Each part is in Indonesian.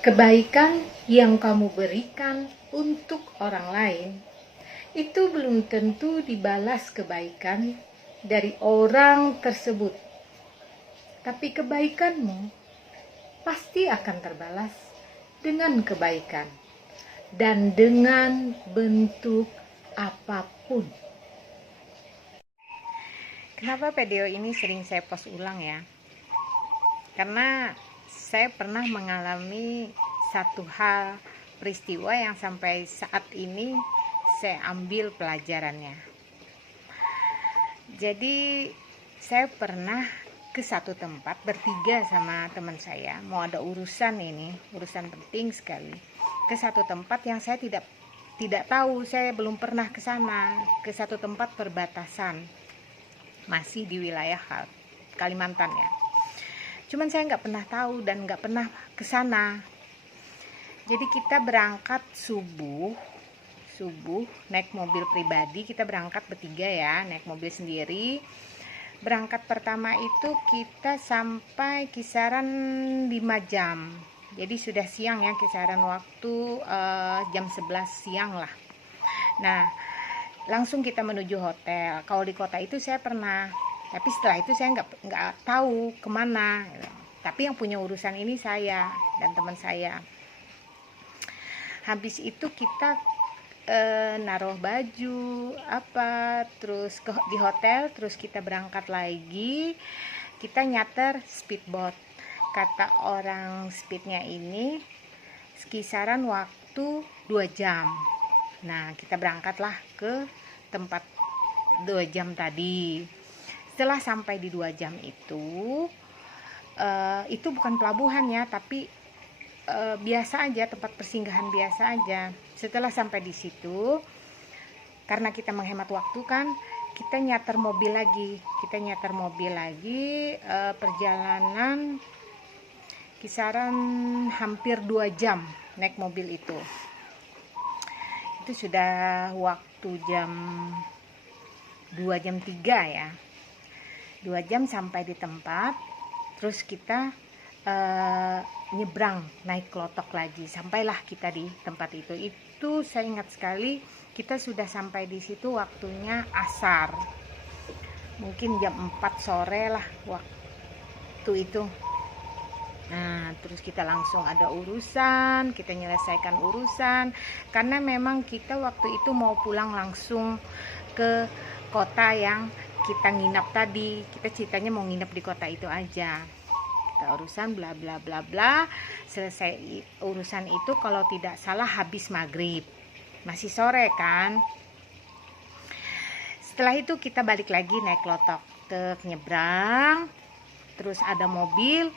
Kebaikan yang kamu berikan untuk orang lain itu belum tentu dibalas kebaikan dari orang tersebut. Tapi kebaikanmu pasti akan terbalas dengan kebaikan dan dengan bentuk apapun. Kenapa video ini sering saya post ulang ya? Karena saya pernah mengalami satu hal peristiwa yang sampai saat ini saya ambil pelajarannya. Jadi saya pernah ke satu tempat bertiga sama teman saya, mau ada urusan penting sekali. Ke satu tempat yang saya tidak tahu, saya belum pernah ke sana, ke satu tempat perbatasan. Masih di wilayah Kalimantan ya. Cuman saya nggak pernah tahu dan nggak pernah ke sana. Jadi kita berangkat subuh naik mobil pribadi, kita berangkat bertiga ya, naik mobil sendiri. Berangkat pertama itu kita sampai kisaran 5 jam. Jadi sudah siang ya, kisaran waktu jam 11 siang lah. Nah, langsung kita menuju hotel. Kalau di kota itu saya pernah, tapi setelah itu saya nggak tahu kemana. Tapi yang punya urusan ini saya dan teman saya. Habis itu kita naruh baju terus di hotel, terus kita berangkat lagi. Kita nyater speedboat. Kata orang speednya ini kisaran waktu 2 jam. Nah, kita berangkatlah ke tempat 2 jam tadi. Setelah sampai di 2 jam itu bukan pelabuhan ya, tapi biasa aja, tempat persinggahan biasa aja. Setelah sampai di situ, karena kita menghemat waktu kan, kita nyater mobil lagi. Perjalanan kisaran hampir 2 jam naik mobil itu sudah waktu jam 2 jam 3 ya, 2 jam sampai di tempat. Terus kita nyebrang naik klotok lagi, sampailah kita di tempat itu saya ingat sekali, kita sudah sampai di situ waktunya asar, mungkin jam 4 sore lah waktu itu. Nah, terus kita langsung ada urusan, kita menyelesaikan urusan, karena memang kita waktu itu mau pulang langsung ke kota yang kita nginap tadi. Kita ceritanya mau nginap di kota itu aja. Kita urusan bla bla bla bla, selesai urusan itu kalau tidak salah habis maghrib, masih sore kan. Setelah itu kita balik lagi naik klotok, nyebrang, terus ada mobil.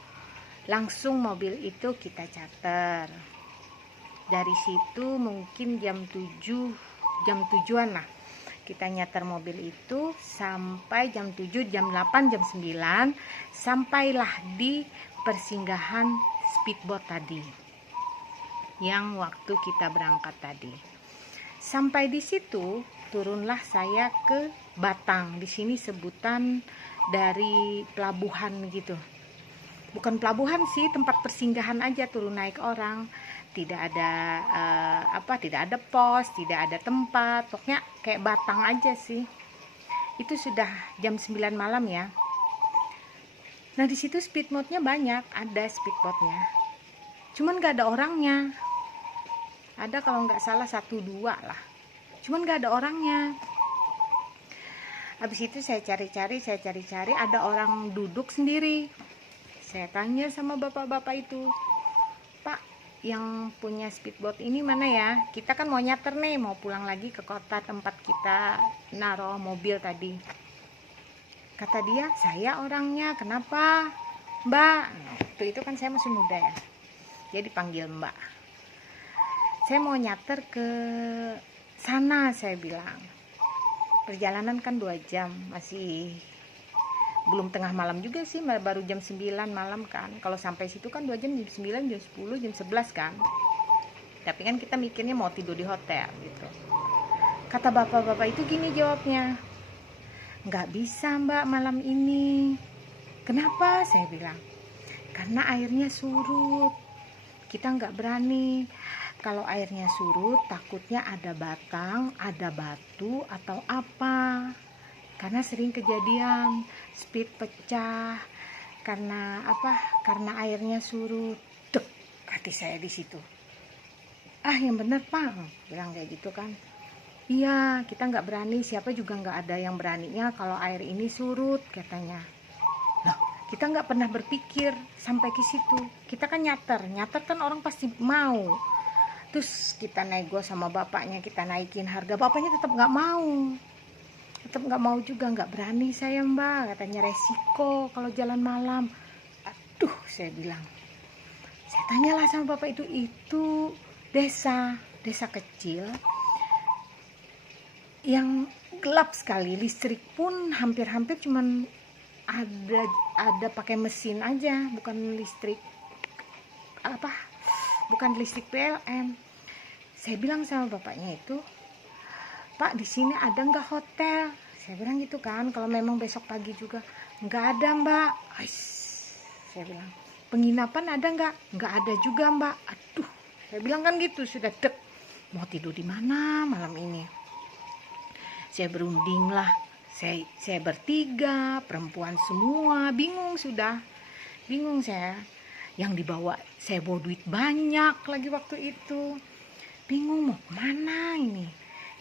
Langsung mobil itu kita charter. Dari situ mungkin jam 7-an lah. Kita nyater mobil itu sampai jam 7, jam 8, jam 9. Sampailah di persinggahan speedboat tadi, yang waktu kita berangkat tadi. Sampai di situ turunlah saya ke Batang. Di sini sebutan dari pelabuhan gitu. Bukan pelabuhan sih, tempat persinggahan aja, turun naik orang. Tidak ada tidak ada pos, tidak ada tempat, pokoknya kayak Batang aja sih. Itu sudah jam 9 malam ya. Nah, di situ speedboatnya banyak, ada speedboatnya. Cuman gak ada orangnya. Ada kalau nggak salah 1-2 lah. Cuman gak ada orangnya. Habis itu saya cari-cari, ada orang duduk sendiri. Saya tanya sama bapak-bapak itu, Pak, yang punya speedboat ini mana ya? Kita kan mau nyater nih, mau pulang lagi ke kota tempat kita naruh mobil tadi. Kata dia, saya orangnya. Kenapa, Mbak? Waktu itu kan saya masih muda ya, jadi panggil Mbak. Saya mau nyater ke sana, saya bilang. Perjalanan kan 2 jam, masih belum tengah malam juga sih, baru jam 9 malam kan. Kalau sampai situ kan 2 jam, jam 9, jam 10, jam 11 kan. Tapi kan kita mikirnya mau tidur di hotel gitu. Kata bapak-bapak itu gini jawabnya, nggak bisa Mbak malam ini. Kenapa? Saya bilang, karena airnya surut. kita nggak berani. Kalau airnya surut takutnya ada batang, ada batu atau apa, karena sering kejadian speed pecah karena apa, karena airnya surut. Dek, hati saya di situ, yang bener Pak, bilang kayak gitu kan. Iya, kita nggak berani, siapa juga nggak ada yang beraninya kalau air ini surut, katanya. Loh, kita nggak pernah berpikir sampai ke situ. Kita kan nyater kan orang pasti mau. Terus kita nego sama bapaknya, kita naikin harga, bapaknya tetap nggak mau juga, nggak berani saya Mbak, katanya resiko kalau jalan malam. Aduh, saya bilang, saya tanyalah sama bapak itu desa kecil yang gelap sekali, listrik pun hampir-hampir cuman ada pakai mesin aja, bukan listrik PLN. Saya bilang sama bapaknya itu, Pak, di sini ada nggak hotel? Saya bilang gitu kan, kalau memang besok pagi juga. Nggak ada Mbak. Saya bilang, penginapan ada nggak? Nggak ada juga Mbak. Aduh, saya bilang kan gitu, sudah dek, mau tidur di mana malam ini? Saya berunding lah, saya bertiga, perempuan semua, bingung saya. Yang dibawa, saya bawa duit banyak lagi waktu itu, bingung mau kemana ini.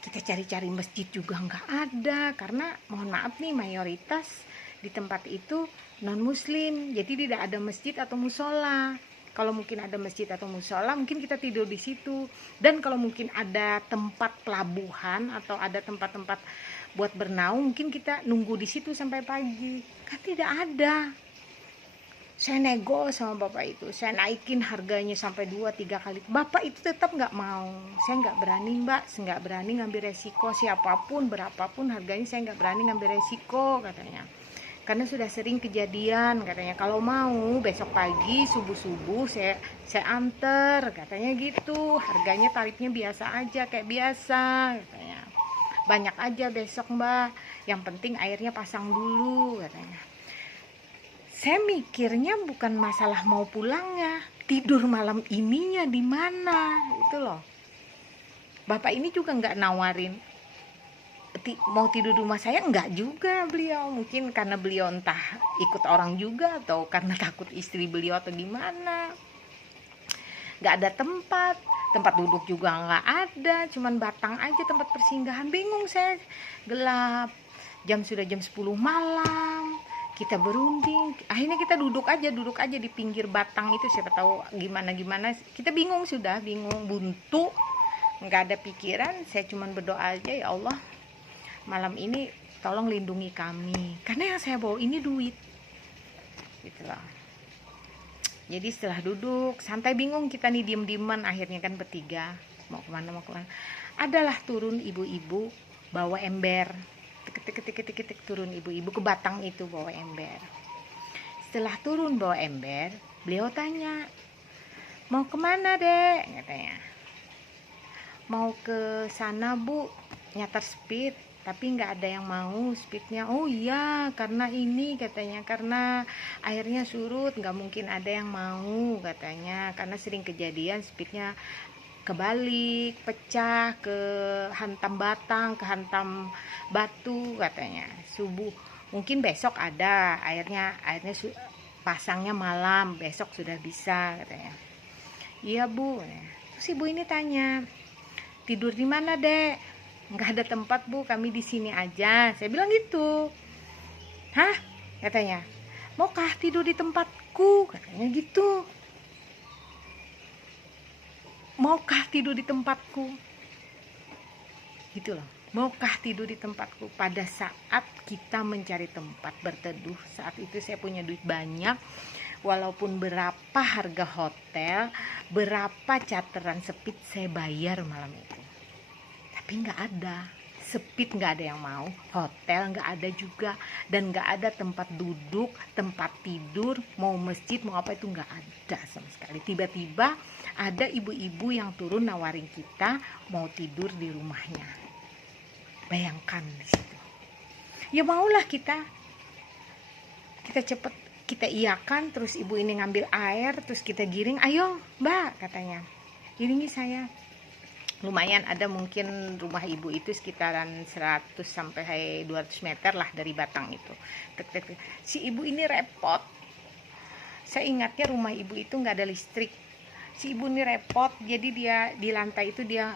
Kita cari-cari masjid juga nggak ada, karena mohon maaf nih, mayoritas di tempat itu non muslim, jadi tidak ada masjid atau musola. Kalau mungkin ada masjid atau musola, mungkin kita tidur di situ. Dan kalau mungkin ada tempat pelabuhan atau ada tempat-tempat buat bernaung, mungkin kita nunggu di situ sampai pagi. Kan tidak ada. Saya nego sama bapak itu, saya naikin harganya sampai 2-3 kali. Bapak itu tetap nggak mau. Saya nggak berani Mbak, saya nggak berani ngambil resiko, siapapun, berapapun harganya saya nggak berani ngambil resiko, katanya. Karena sudah sering kejadian, katanya. Kalau mau besok pagi subuh saya anter, katanya gitu. Harganya tarifnya biasa aja, kayak biasa, katanya. Banyak aja besok Mbak, yang penting airnya pasang dulu, katanya. Saya mikirnya bukan masalah mau pulangnya, tidur malam ininya di mana, itu loh. Bapak ini juga nggak nawarin mau tidur di rumah saya, enggak juga beliau. Mungkin karena beliau entah ikut orang juga atau karena takut istri beliau atau gimana. Nggak ada tempat duduk juga nggak ada, cuman batang aja tempat persinggahan. Bingung saya, gelap, sudah jam 10 malam, kita berunding. Akhirnya kita duduk aja di pinggir batang itu, siapa tahu gimana. Kita bingung, buntu, nggak ada pikiran. Saya cuman berdoa aja, ya Allah, malam ini tolong lindungi kami, karena yang saya bawa ini duit, gitu loh. Jadi setelah duduk santai, bingung kita nih, diem-dieman, akhirnya kan bertiga mau kemana. Adalah turun ibu-ibu bawa ember, tik turun ibu-ibu ke batang itu bawa ember. Setelah turun bawa ember, beliau tanya, mau kemana Dek, katanya. Mau ke sana Bu, nyater speed, tapi nggak ada yang mau speednya. Oh iya, karena ini, katanya, karena airnya surut, nggak mungkin ada yang mau, katanya, karena sering kejadian speednya kebalik, pecah, kehantam batang, kehantam batu, katanya. Subuh mungkin besok ada airnya pasangnya malam, besok sudah bisa, katanya. Iya Bu. Terus ibu ini tanya, tidur di mana Dek? Nggak ada tempat Bu, kami di sini aja. Saya bilang gitu. Hah? Katanya, maukah tidur di tempatku? Katanya gitu. Maukah tidur di tempatku? Gitu loh. Maukah tidur di tempatku? Pada saat kita mencari tempat berteduh, saat itu saya punya duit banyak. Walaupun berapa harga hotel, berapa charteran speed saya bayar malam itu. Tapi nggak ada speed, nggak ada yang mau, hotel nggak ada juga, dan nggak ada tempat duduk, tempat tidur, mau masjid, mau apa, itu nggak ada sama sekali. Tiba-tiba ada ibu-ibu yang turun nawarin kita mau tidur di rumahnya. Bayangkan di situ. Ya maulah kita cepet Kita iakan, terus ibu ini ngambil air, terus kita giring. Ayo mbak, katanya, giringi saya. Lumayan ada, mungkin rumah ibu itu sekitaran 100 sampai 200 meter lah dari batang itu. Tek, tek, tek. Si ibu ini repot. Saya ingatnya rumah ibu itu nggak ada listrik. Si ibu ini repot, jadi dia di lantai itu dia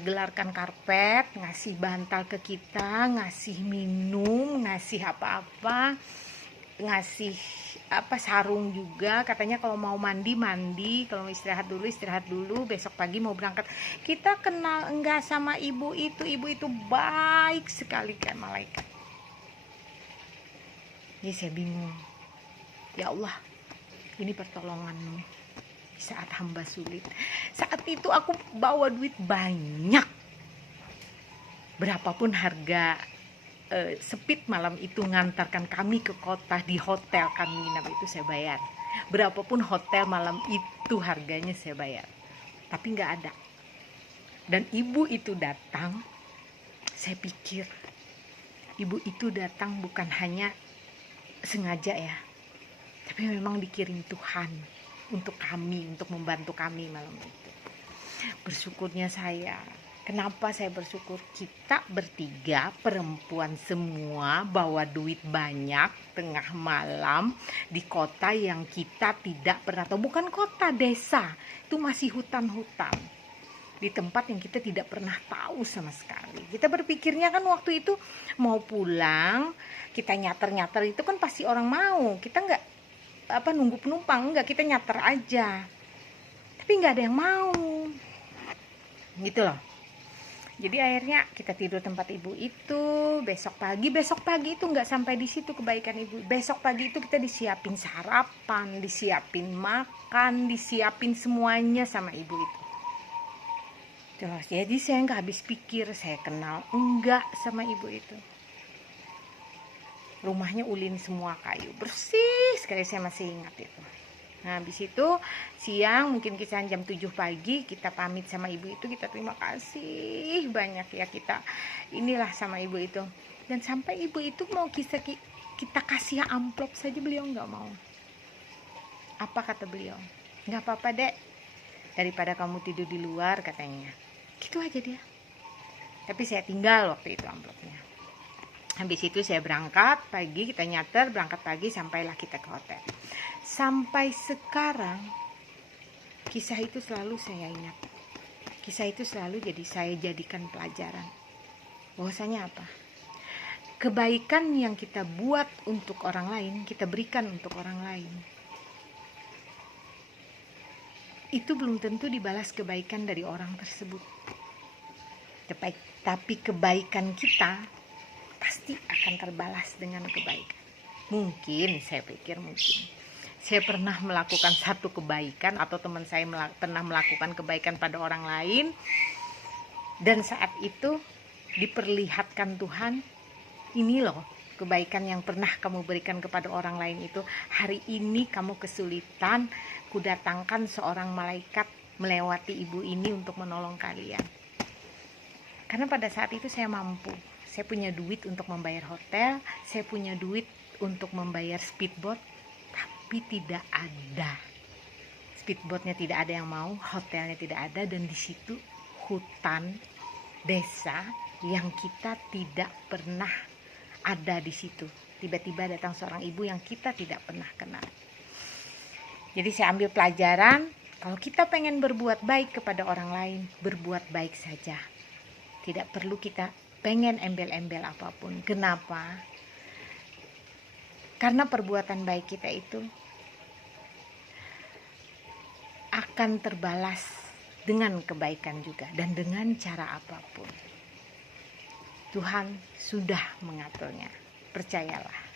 gelarkan karpet, ngasih bantal ke kita, ngasih minum, ngasih apa-apa, ngasih sarung juga. Katanya kalau mau mandi, kalau mau istirahat dulu, besok pagi mau berangkat. Kita kenal enggak sama ibu itu baik sekali kayak malaikat. Jadi saya bingung, ya Allah, ini pertolonganmu di saat hamba sulit. Saat itu aku bawa duit banyak, berapapun harga Speed malam itu ngantarkan kami ke kota, di hotel kami nginap itu saya bayar. Berapapun hotel malam itu harganya saya bayar. Tapi nggak ada. Dan ibu itu datang, saya pikir ibu itu datang bukan hanya sengaja ya, tapi memang dikirim Tuhan untuk kami, untuk membantu kami malam itu. Bersyukurnya saya. Kenapa saya bersyukur? Kita bertiga perempuan semua bawa duit banyak tengah malam di kota yang kita tidak pernah tahu. Bukan kota, desa. Itu masih hutan-hutan. Di tempat yang kita tidak pernah tahu sama sekali. Kita berpikirnya kan waktu itu mau pulang, kita nyater-nyater itu kan pasti orang mau. Kita nggak nunggu penumpang, enggak, kita nyater aja. Tapi nggak ada yang mau. Gitu loh. Jadi akhirnya kita tidur tempat ibu itu. Besok pagi itu nggak sampai di situ kebaikan ibu. Besok pagi itu kita disiapin sarapan, disiapin makan, disiapin semuanya sama ibu itu. Terus jadi saya nggak habis pikir, saya kenal enggak sama ibu itu. Rumahnya ulin semua, kayu bersih sekali, saya masih ingat itu. Nah habis itu siang, mungkin kisaran jam 7 pagi, kita pamit sama ibu itu. Kita terima kasih banyak ya, kita inilah sama ibu itu. Dan sampai ibu itu mau kita kasih amplop saja, beliau nggak mau. Apa kata beliau? Nggak apa-apa dek, daripada kamu tidur di luar, katanya. Gitu aja dia. Tapi saya tinggal waktu itu amplopnya. Habis itu saya berangkat pagi, kita nyater, berangkat pagi, sampailah kita ke hotel. Sampai sekarang kisah itu selalu saya ingat. Kisah itu selalu saya jadikan pelajaran. Bahwasanya apa? Kebaikan yang kita buat untuk orang lain, kita berikan untuk orang lain. Itu belum tentu dibalas kebaikan dari orang tersebut. Tapi kebaikan kita pasti akan terbalas dengan kebaikan. Mungkin, saya pikir mungkin. Saya pernah melakukan satu kebaikan, atau teman saya pernah melakukan kebaikan pada orang lain, dan saat itu diperlihatkan Tuhan, ini loh kebaikan yang pernah kamu berikan kepada orang lain itu. Hari ini kamu kesulitan, kudatangkan seorang malaikat melewati ibu ini untuk menolong kalian. Karena pada saat itu saya mampu, saya punya duit untuk membayar hotel, saya punya duit untuk membayar speedboat, tapi tidak ada. Speedboatnya tidak ada yang mau, hotelnya tidak ada, dan di situ hutan desa yang kita tidak pernah ada di situ. Tiba-tiba datang seorang ibu yang kita tidak pernah kenal. Jadi saya ambil pelajaran, kalau kita pengen berbuat baik kepada orang lain, berbuat baik saja. Tidak perlu kita pengen embel-embel apapun. Kenapa? Karena perbuatan baik kita itu akan terbalas dengan kebaikan juga, dan dengan cara apapun. Tuhan sudah mengaturnya, percayalah.